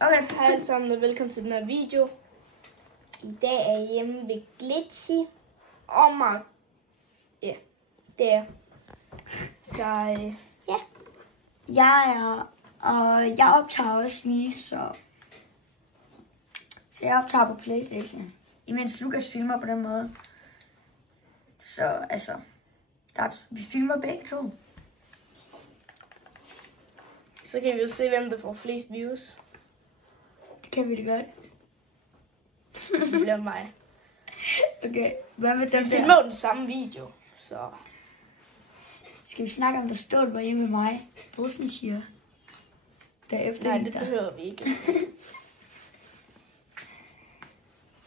Okay. Hej alle sammen og velkommen til den her video. I dag er jeg hjemme ved Glitchy og Mark. Ja, det er. Så ja. Jeg optager også lige, så jeg optager på PlayStation, imens Lukas filmer på den måde. Så altså, vi filmer begge to. Så kan vi jo se, hvem der får flest views. Det kan vi da godt. Det bliver mig. Okay, hvad med den Vi filmer jo den samme video, så... Skal vi snakke om, der stod bare hjemme med mig? Brusen siger. Derefter. Nej, det behøver vi ikke.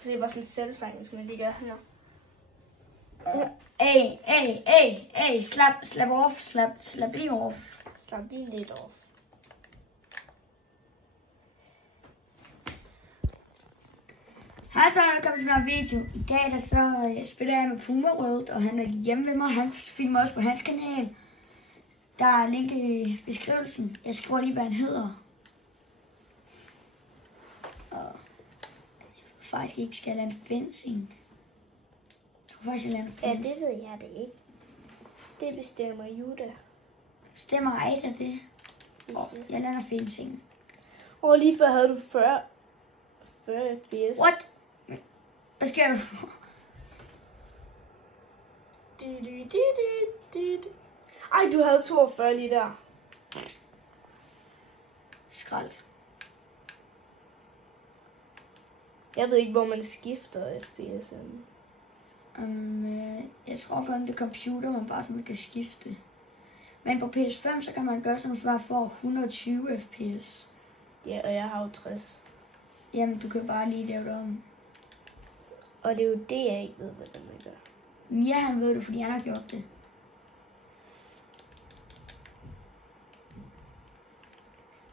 Det er bare sådan en satisfying, som jeg lige gør her. Slap off, slap lige off. Slap lige lidt off. Hej så, velkommen til den her video. I dag der så spiller jeg med Puma World, og han er hjemme ved mig. Han filmer også på hans kanal. Der er link i beskrivelsen. Jeg skriver lige, hvad han hedder. Og jeg ved faktisk ikke, skal jeg lade en fencing? Jeg tror faktisk, jeg lader en fencing. Ja, det ved jeg det ikke. Det bestemmer Juda. Bestemmer Ejda det? Yes. Jeg lander fencing. Og lige før havde du 40 FPS. What? Hvad sker der? Ej, du havde 42 lige der. Skrald. Jeg ved ikke, hvor man skifter FPS'en. Jeg tror kun det er computer, man bare sådan skal skifte. Men på PS5, så kan man gøre sådan, at man får 120 fps. Ja, og jeg har jo 60. Jamen, du kan bare lige lave det om. Og det er jo det, jeg ikke ved, hvordan man gør. Mia, han ved det, fordi han har gjort det.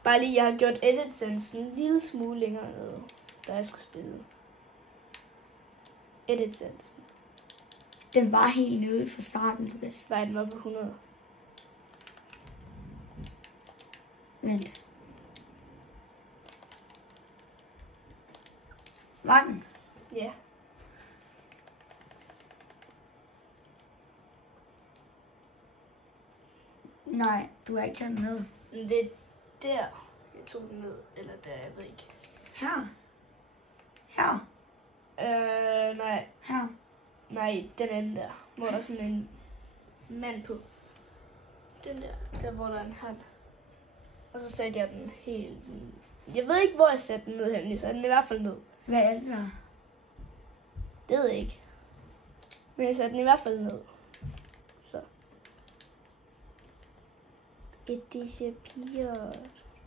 Bare lige, jeg har gjort edit-sensen en lille smule længere nede, da jeg skulle spille. Edit-sensen. Den var helt nede fra starten, Lukas. Nej, den var på 100. Vent. Var den? Ja. Nej, du har ikke taget den ned. Men det er der, jeg tog den ned. Eller der, jeg ved ikke. Her? Her? Nej. Her? Nej, den anden der. Hvor der er sådan en mand på. Den der hvor der er en hand. Og så satte jeg den helt... Jeg ved ikke, hvor jeg satte den ned hen. Jeg satte den i hvert fald ned. Hvad er det der? Det ved jeg ikke. Men jeg satte den i hvert fald ned. Så. Et disappear.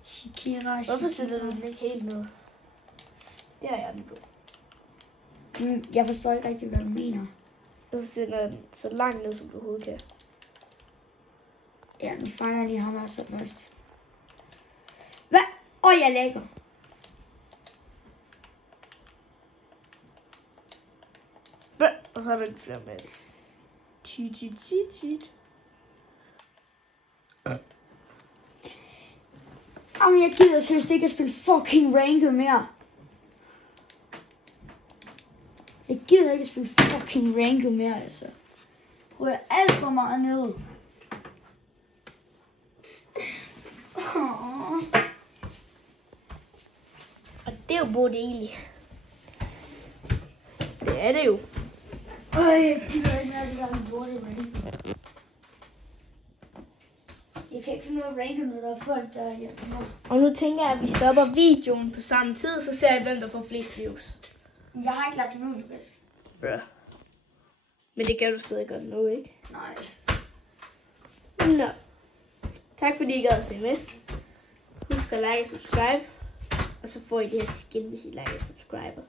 Shikira. Hvorfor sætter du den ikke helt ned? Det har jeg den på. Jeg forstår ikke rigtig, hvad du mener. Og så sætter jeg den så langt ned, som du overhovedet kan. Ja, nu fanger jeg lige ham også først. Hvad? Jeg lægger. Og så er der flere med. Jamen, jeg gider seriøst ikke at spille fucking ranked mere. Jeg gider ikke at spille fucking ranked mere, altså. Prøver jeg alt for meget ned. Og det er jo både egentlig. Det er det jo. Jeg gider ikke mere, det der med burde ranked. Jeg kan ikke finde noget ranked, når der er folk, der hjælper mig. Og nu tænker jeg, at vi stopper videoen på samme tid, så ser jeg, hvem der får flest views. Jeg har ikke lagt den ud, Lukas. Bruh. Men det kan du stadig godt nu, ikke? Nej. Nå. Tak fordi I gad at se med. Husk at like og subscribe. Og så får I det her skin, hvis I like og subscriber.